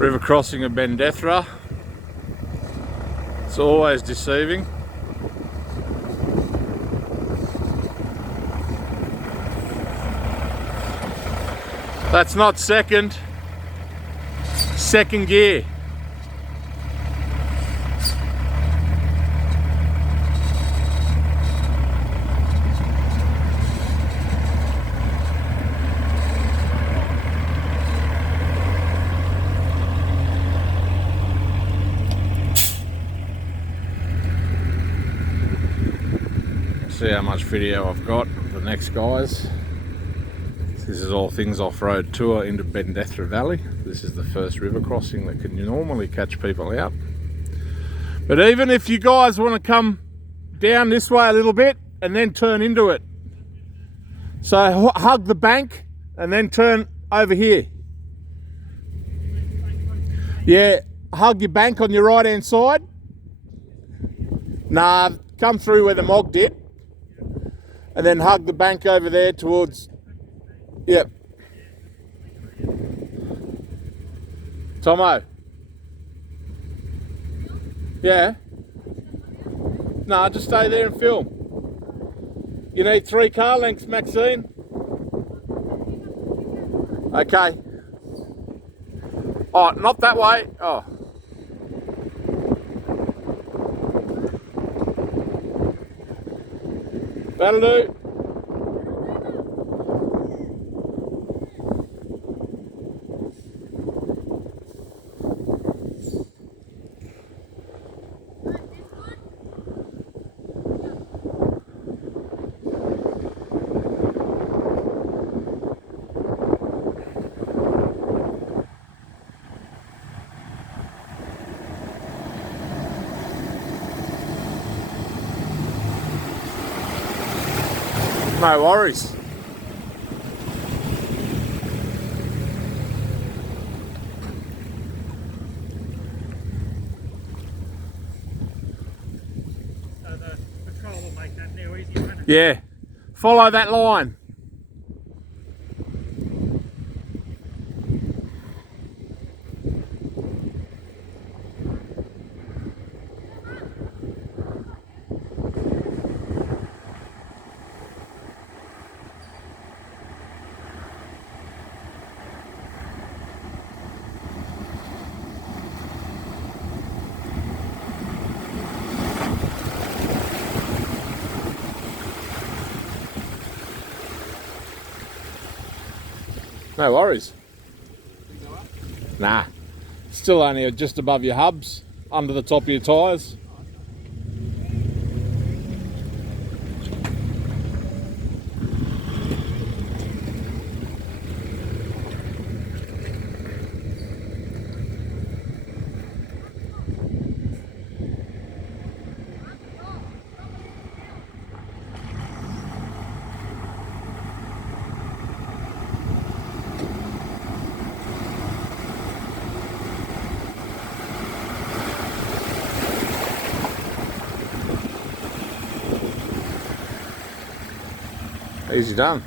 River crossing of Bendethera. It's always deceiving. That's not second gear. See how much video I've got of the next guys. This is all things off-road tour into Bendethera Valley. This is the first river crossing that can normally catch people out. But even if you guys want to come down this way a little bit and then turn into it. So hug the bank and then turn over here. Yeah, hug your bank on your right hand side. Nah, come through where the Mogo did. And then hug the bank over there towards, yep. Tomo. Yeah. No, just stay there and film. You need 3 car lengths, Maxine. Okay. Oh, not that way. Oh. That'll do. No worries. So the patrol will make that now easier, won't it? Yeah. Follow that line. No worries. Nah, still only just above your hubs, under the top of your tyres. Easy done.